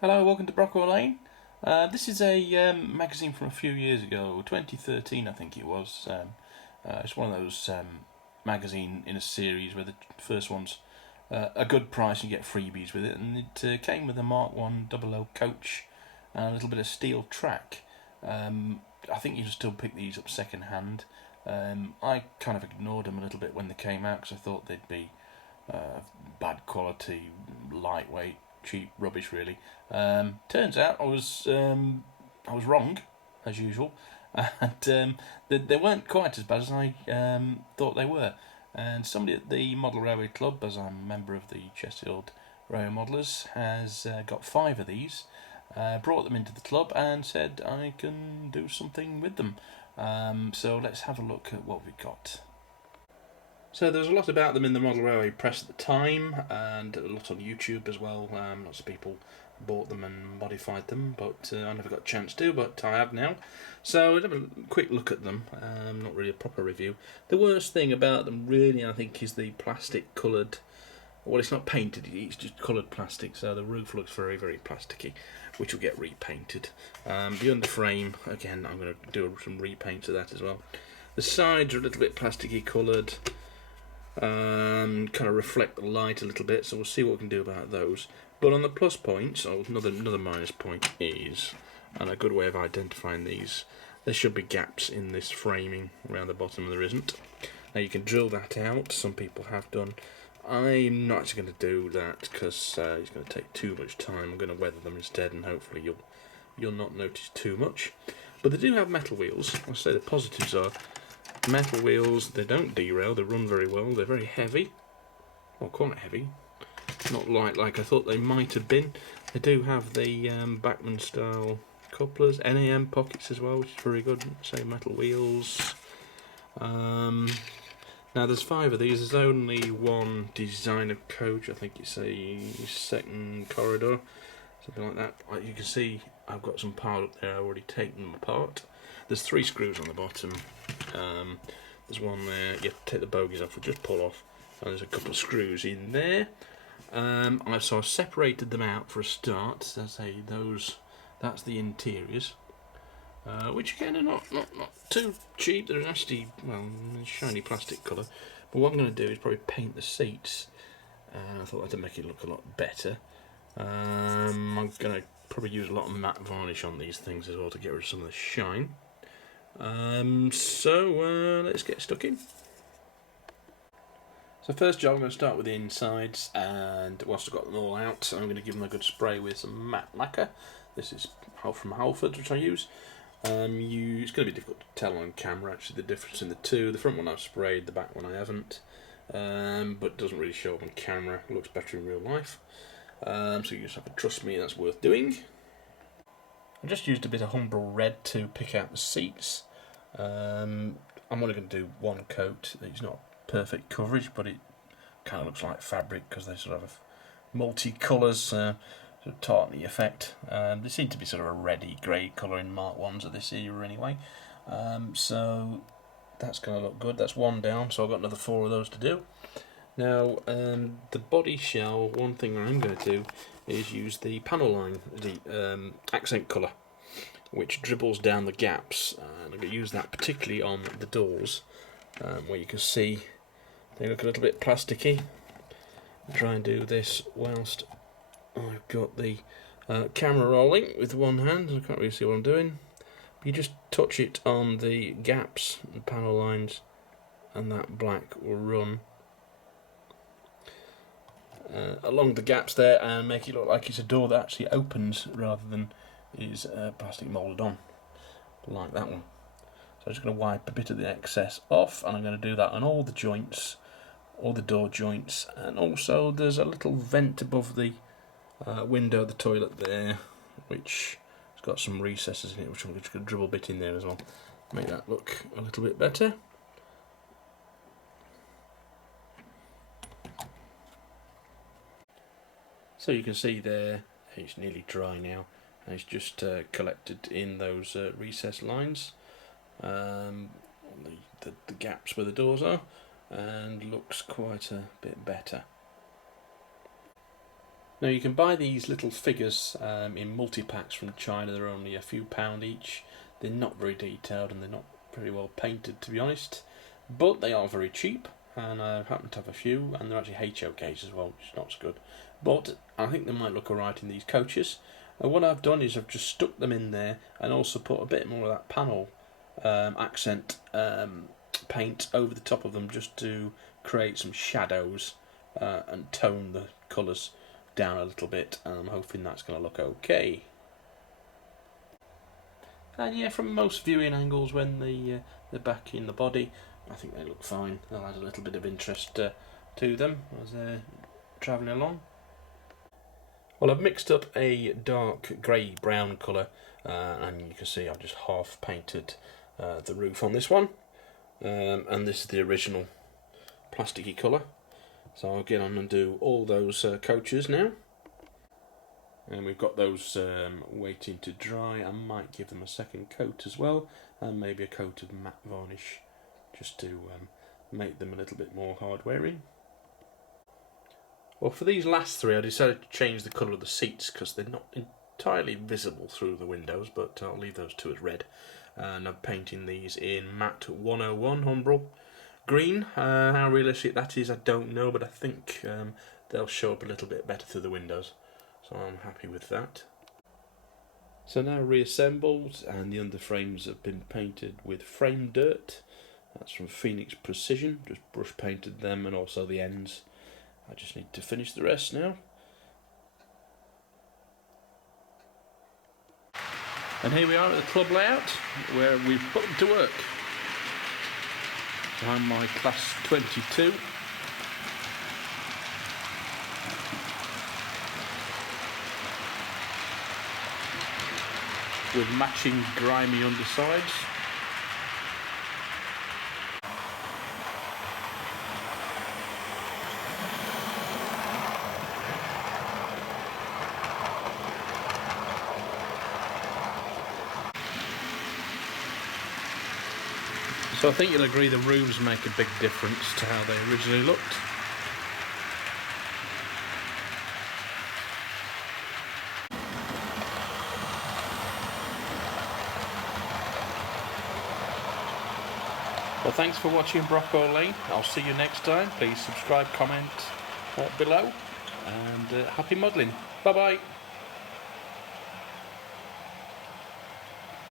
Hello, welcome to Brockwell Lane. This is a magazine from a few years ago, 2013 I think it was. It's one of those magazine in a series where the first one's a good price and you get freebies with it, and it came with a MK1 Coach and a little bit of steel track. I think you can still pick these up second hand. I kind of ignored them a little bit when they came out because I thought they'd be bad quality, lightweight, cheap rubbish really. Turns out I was wrong as usual, and they weren't quite as bad as I thought they were. And somebody at the Model Railway Club, as I'm a member of the Chesterfield Railway Modellers, has got 5 of these. Brought them into the club and said I can do something with them. So let's have a look at what we've got. So there was a lot about them in the model railway press at the time, and a lot on YouTube as well. Lots of people bought them and modified them, but I never got a chance to, but I have now. So I'll have a quick look at them, not really a proper review. The worst thing about them really, I think, is the plastic coloured, well, it's not painted, it's just coloured plastic, so the roof looks very, very plasticky, which will get repainted. Beyond the frame, again, I'm going to do some repaint to that as well. The sides are a little bit plasticky coloured, kind of reflect the light a little bit, so we'll see what we can do about those. But on the plus points, another minus point is, and a good way of identifying these, there should be gaps in this framing around the bottom, and there isn't. Now you can drill that out, some people have done. I'm not actually going to do that because it's going to take too much time. I'm going to weather them instead, and hopefully you'll not notice too much. But they do have metal wheels. I'll say the positives are metal wheels, they don't derail, they run very well, they're very heavy, well, quite heavy, not light like I thought they might have been. They do have the Bachmann style couplers, NAM pockets as well, which is very good, same metal wheels. Now there's 5 of these, there's only one designer coach, I think it's a second corridor, something like that. Like you can see, I've got some piled up there, I've already taken them apart. There's 3 screws on the bottom. There's one there, you have to take the bogies off or just pull off, and there's a couple of screws in there. So I've separated them out for a start. So say that's the interiors, which again are not too cheap. They're actually, well, shiny plastic colour. But what I'm going to do is probably paint the seats. I thought that'd make it look a lot better. I'm going to probably use a lot of matte varnish on these things as well to get rid of some of the shine. Let's get stuck in. So first job, I'm going to start with the insides, and whilst I've got them all out, I'm going to give them a good spray with some matte lacquer. This is from Halford, which I use. It's going to be difficult to tell on camera actually the difference in the two. The front one I've sprayed, the back one I haven't, but it doesn't really show up on camera. It looks better in real life. So you just have to trust me, that's worth doing. I just used a bit of Humbrol red to pick out the seats. I'm only going to do one coat. It's not perfect coverage, but it kind of looks like fabric because they sort of have multi-colours, sort of tartany effect. They seem to be sort of a reddy grey colour in Mark 1s of this era anyway. So that's going to look good. That's one down, so I've got another 4 of those to do. Now, the body shell, one thing I'm going to do is use the panel line, the accent colour, which dribbles down the gaps, and I'm going to use that particularly on the doors, where you can see they look a little bit plasticky. I'll try and do this whilst I've got the camera rolling with one hand. I can't really see what I'm doing. But you just touch it on the gaps, the panel lines, and that black will run along the gaps there and make it look like it's a door that actually opens rather than is plastic moulded on, like that one. So I'm just going to wipe a bit of the excess off, and I'm going to do that on all the joints, all the door joints, and also there's a little vent above the window of the toilet there, which has got some recesses in it, which I'm just going to dribble a bit in there as well, make that look a little bit better. So you can see there, it's nearly dry now, and it's just collected in those recess lines, the gaps where the doors are, and looks quite a bit better. Now you can buy these little figures in multi-packs from China. They're only a few £1 each. They're not very detailed and they're not very well painted, to be honest, but they are very cheap, and I happen to have a few, and they're actually HOKs as well, which is not so good, but I think they might look alright in these coaches. And what I've done is I've just stuck them in there and also put a bit more of that panel accent paint over the top of them, just to create some shadows and tone the colours down a little bit, and I'm hoping that's going to look okay. And yeah, from most viewing angles, when they're back in the body, I think they look fine. They'll add a little bit of interest to them as they're travelling along. Well, I've mixed up a dark grey brown colour, and you can see I've just half painted the roof on this one, and this is the original plasticky colour. So I'll get on and do all those coaches now. And we've got those waiting to dry. I might give them a second coat as well, and maybe a coat of matte varnish, just to make them a little bit more hard wearing. Well, for these last three I decided to change the colour of the seats because they're not entirely visible through the windows, but I'll leave those two as red. And I'm painting these in matte 101 Humbrol green. How realistic that is I don't know, but I think they'll show up a little bit better through the windows, so I'm happy with that. So now reassembled, and the underframes have been painted with frame dirt. That's from Phoenix Precision, just brush painted them, and also the ends. I just need to finish the rest now. And here we are at the club layout, where we've put them to work. So I'm my class 22. With matching grimy undersides. So I think you'll agree the roofs make a big difference to how they originally looked. Well, thanks for watching Brocco Lane. I'll see you next time. Please subscribe, comment below, and happy modelling. Bye bye.